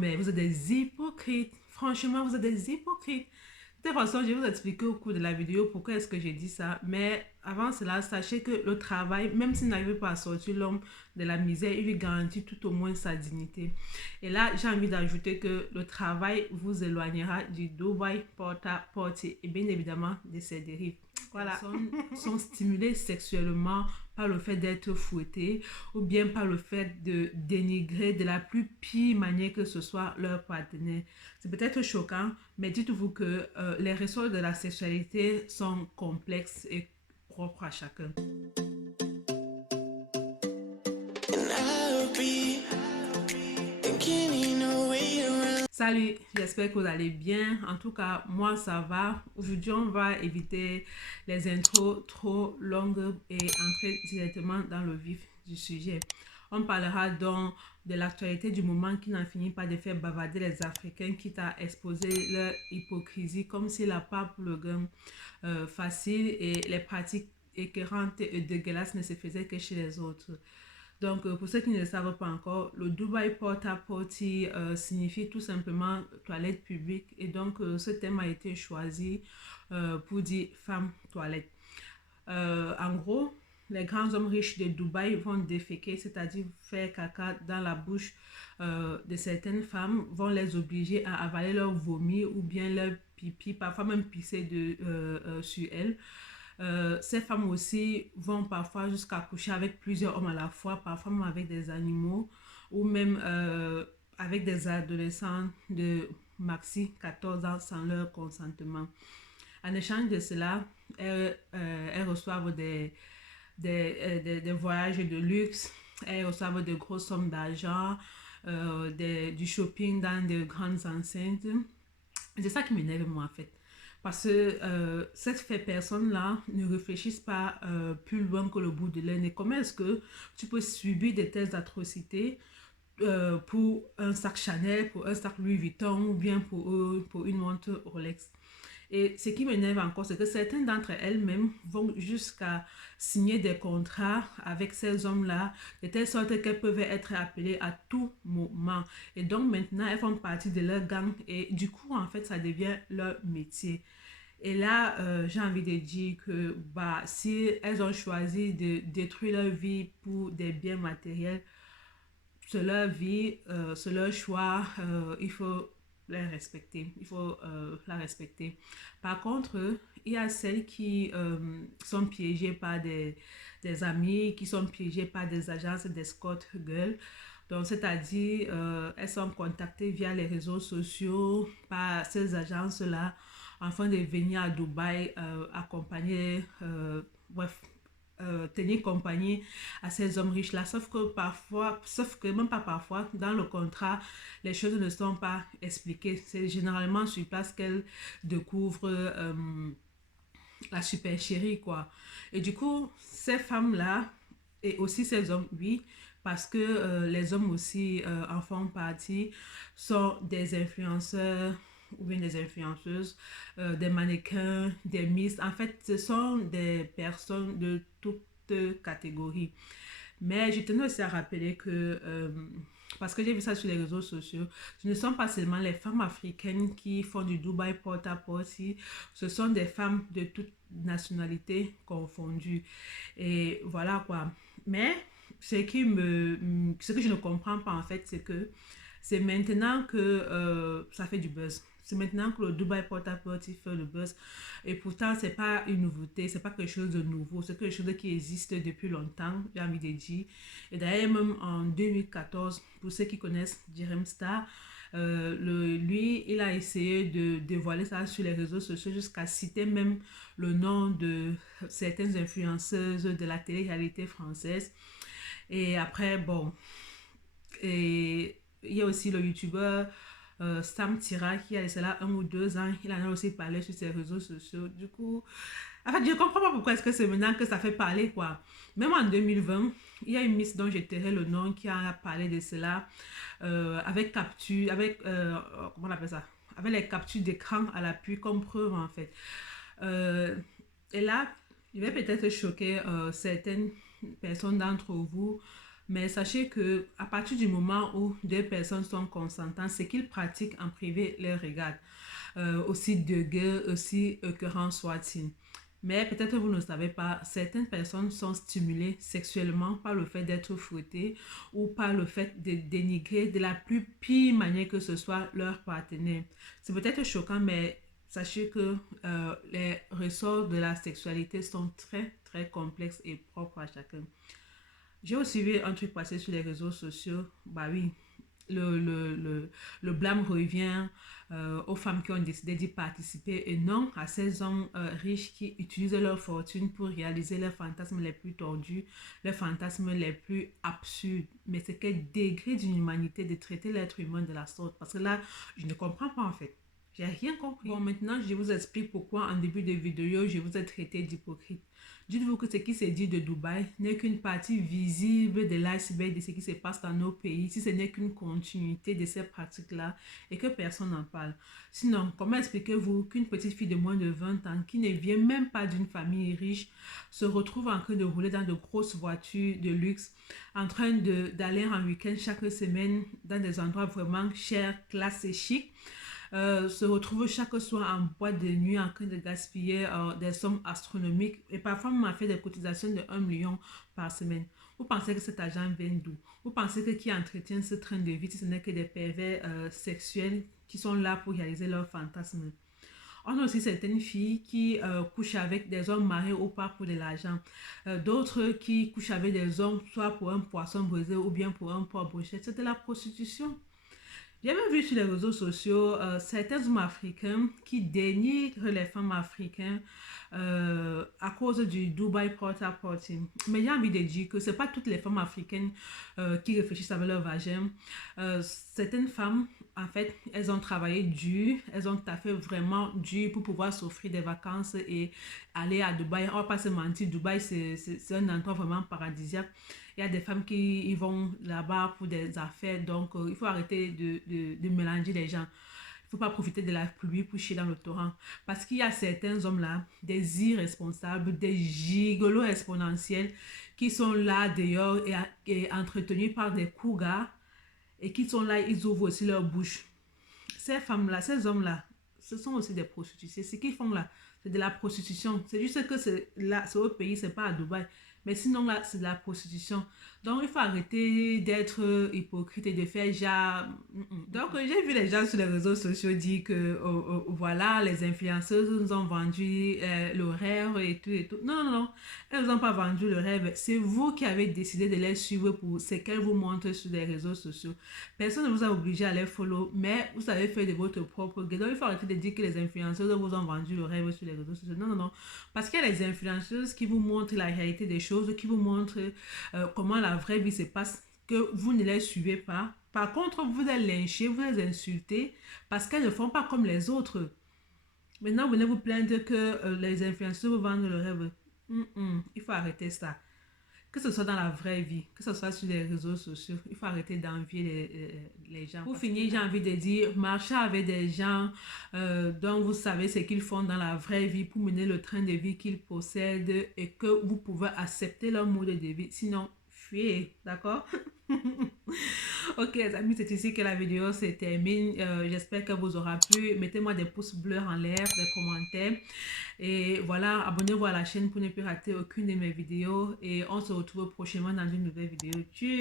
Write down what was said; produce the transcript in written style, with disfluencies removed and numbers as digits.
mais vous êtes des hypocrites. Franchement, vous êtes des hypocrites. De toute façon, je vais vous expliquer au cours de la vidéo pourquoi est-ce que j'ai dit ça. Mais avant cela, sachez que le travail, même s'il n'arrive pas à sortir l'homme de la misère, il lui garantit tout au moins sa dignité. Et là, j'ai envie d'ajouter que le travail vous éloignera du Dubaï porta-porte et bien évidemment de ses dérives. Voilà. Les personnes sont stimulées sexuellement par le fait d'être fouettées ou bien par le fait de dénigrer de la plus pire manière que ce soit leur partenaire. C'est peut-être choquant, mais dites-vous que les ressorts de la sexualité sont complexes et propres à chacun. Salut, j'espère que vous allez bien. En tout cas, moi ça va. Aujourd'hui, on va éviter les intros trop longues et entrer directement dans le vif du sujet. On parlera donc de l'actualité du moment qui n'en finit pas de faire bavarder les Africains, quitte à exposer leur hypocrisie comme si la part pour le gain facile et les pratiques écœurantes et dégueulasses ne se faisaient que chez les autres. Donc, pour ceux qui ne le savent pas encore, le Dubaï porta-porte signifie tout simplement toilette publique. Et donc, ce thème a été choisi pour dire femme toilette. En gros, les grands hommes riches de Dubaï vont déféquer, c'est-à-dire faire caca dans la bouche de certaines femmes, vont les obliger à avaler leur vomi ou bien leur pipi, parfois même pisser sur elles. Ces femmes aussi vont parfois jusqu'à coucher avec plusieurs hommes à la fois, parfois même avec des animaux ou même avec des adolescents de maxi 14 ans sans leur consentement. En échange de cela, elles reçoivent des voyages de luxe, elles reçoivent de grosses sommes d'argent, du shopping dans de grandes enceintes. C'est ça qui m'énerve moi en fait. Parce que ces personnes-là ne réfléchissent pas plus loin que le bout de leur nez. Comment est-ce que tu peux subir de telles atrocités pour un sac Chanel, pour un sac Louis Vuitton ou bien pour une montre Rolex? Et ce qui m'énerve encore, c'est que certaines d'entre elles-mêmes vont jusqu'à signer des contrats avec ces hommes-là, de telle sorte qu'elles peuvent être appelées à tout moment. Et donc maintenant, elles font partie de leur gang et du coup, en fait, ça devient leur métier. Et là, j'ai envie de dire que si elles ont choisi de détruire leur vie pour des biens matériels, c'est leur vie, c'est leur choix, il faut les respecter, il faut la respecter. Par contre, il y a celles qui sont piégées par des amis, qui sont piégées par des agences d'escort girl. Donc, c'est-à-dire, elles sont contactées via les réseaux sociaux par ces agences-là afin de venir à Dubaï accompagner, bref, tenir compagnie à ces hommes riches là, sauf que même pas parfois, dans le contrat les choses ne sont pas expliquées. C'est généralement sur place qu'elles découvrent la supercherie quoi. Et du coup ces femmes là et aussi ces hommes, oui, parce que les hommes aussi en font partie, sont des influenceurs ou bien des influenceuses, des mannequins, des miss. En fait, ce sont des personnes de toutes catégories. Mais je tenais aussi à rappeler que, parce que j'ai vu ça sur les réseaux sociaux, ce ne sont pas seulement les femmes africaines qui font du Dubaï porte-à-porte, ce sont des femmes de toutes nationalités confondues. Et voilà quoi. Mais ce que je ne comprends pas en fait, c'est que c'est maintenant que ça fait du buzz. C'est maintenant que le Dubaï porte-à-porte fait le buzz. Et pourtant, c'est pas une nouveauté, c'est pas quelque chose de nouveau. C'est quelque chose qui existe depuis longtemps, j'ai envie de dire. Et d'ailleurs, même en 2014, pour ceux qui connaissent Jerem Star, lui, il a essayé de dévoiler ça sur les réseaux sociaux jusqu'à citer même le nom de certaines influenceuses de la télé-réalité française. Et après, bon, et il y a aussi le youtubeur Sam Tira qui a laissé là 1 ou 2 ans. Il en a aussi parlé sur ses réseaux sociaux. Du coup, en fait, je ne comprends pas pourquoi est-ce que c'est maintenant que ça fait parler, quoi. Même en 2020, il y a une miss dont je tairai le nom qui a parlé de cela avec capture, comment on appelle ça? Avec les captures d'écran à l'appui comme preuve, en fait. Euh, et là, je vais peut-être choquer certaines personnes d'entre vous, Mais sachez que à partir du moment où deux personnes sont consentantes, c'est qu'ils pratiquent en privé leur regard. Aussi dégueu, aussi écœurant soit-il. Mais peut-être vous ne le savez pas, certaines personnes sont stimulées sexuellement par le fait d'être fouettées ou par le fait de dénigrer de la plus pire manière que ce soit leur partenaire. C'est peut-être choquant, mais sachez que les ressorts de la sexualité sont très, très complexes et propres à chacun. J'ai aussi vu un truc passer sur les réseaux sociaux. Bah oui, le blâme revient aux femmes qui ont décidé d'y participer et non à ces hommes riches qui utilisent leur fortune pour réaliser leurs fantasmes les plus tordus, leurs fantasmes les plus absurdes. Mais c'est quel degré d'inhumanité de traiter l'être humain de la sorte? Parce que là, je ne comprends pas en fait. J'ai rien compris. Bon, maintenant, je vous explique pourquoi en début de vidéo, je vous ai traité d'hypocrite. Dites-vous que ce qui s'est dit de Dubaï n'est qu'une partie visible de l'iceberg de ce qui se passe dans nos pays, si ce n'est qu'une continuité de ces pratiques-là et que personne n'en parle. Sinon, comment expliquez-vous qu'une petite fille de moins de 20 ans qui ne vient même pas d'une famille riche se retrouve en train de rouler dans de grosses voitures de luxe, en train d'aller en week-end chaque semaine dans des endroits vraiment chers, classe et chic, se retrouve chaque soir en boîte de nuit en train de gaspiller des sommes astronomiques et parfois on a fait des cotisations de 1 million par semaine. Vous pensez que cet argent vient d'où? Vous pensez que qui entretient ce train de vie si ce n'est que des pervers sexuels qui sont là pour réaliser leurs fantasmes? On a aussi certaines filles qui couchent avec des hommes mariés ou pas pour de l'argent. D'autres qui couchent avec des hommes soit pour un poisson brisé ou bien pour un porc brochette. C'est de la prostitution. J'ai même vu sur les réseaux sociaux certains hommes africains qui dénigrent les femmes africaines à cause du Dubai Porta Potty. Mais j'ai envie de dire que ce n'est pas toutes les femmes africaines qui réfléchissent avec leur vagin. Certaines femmes, en fait, elles ont travaillé dur, elles ont taffé vraiment dur pour pouvoir s'offrir des vacances et aller à Dubaï. On ne va pas se mentir, Dubaï, c'est un endroit vraiment paradisiaque. Il y a des femmes qui y vont là-bas pour des affaires, donc il faut arrêter de mélanger les gens. Il ne faut pas profiter de la pluie pour chier dans le torrent. Parce qu'il y a certains hommes-là, des irresponsables, des gigolos exponentiels, qui sont là dehors et entretenus par des cougars et qui sont là, ils ouvrent aussi leur bouche. Ces femmes-là, ces hommes-là, ce sont aussi des prostituées. Ce qu'ils font là, c'est de la prostitution. C'est juste que c'est au pays, c'est pas à Dubaï. Mais sinon, là, c'est de la prostitution. Donc, il faut arrêter d'être hypocrite et de faire genre... Donc, j'ai vu les gens sur les réseaux sociaux dire que, voilà, les influenceuses nous ont vendu le rêve et tout et tout. Non, non, non. Elles n'ont pas vendu le rêve. C'est vous qui avez décidé de les suivre pour ce qu'elles vous montrent sur les réseaux sociaux. Personne ne vous a obligé à les follow, mais vous savez faire de votre propre gré. Donc, il faut arrêter de dire que les influenceuses vous ont vendu le rêve sur les réseaux sociaux. Non, non, non. Parce qu'il y a les influenceuses qui vous montrent la réalité des choses, qui vous montrent comment la vraie vie se passe, que vous ne les suivez pas. Par contre, vous les lynchez, vous les insultez parce qu'elles ne font pas comme les autres. Maintenant, vous venez vous plaindre que les influenceurs vous vendent le rêve. Il faut arrêter ça. Que ce soit dans la vraie vie, que ce soit sur les réseaux sociaux, il faut arrêter d'envier les gens. Pour finir, j'ai envie de dire, marchez avec des gens dont vous savez ce qu'ils font dans la vraie vie pour mener le train de vie qu'ils possèdent et que vous pouvez accepter leur mode de vie. Sinon, fuyez, d'accord? Ok les amis, c'est ici que la vidéo se termine. J'espère que vous aura plu. Mettez-moi des pouces bleus en l'air, des commentaires. Et voilà, abonnez-vous à la chaîne pour ne plus rater aucune de mes vidéos. Et on se retrouve prochainement dans une nouvelle vidéo. Tchuss!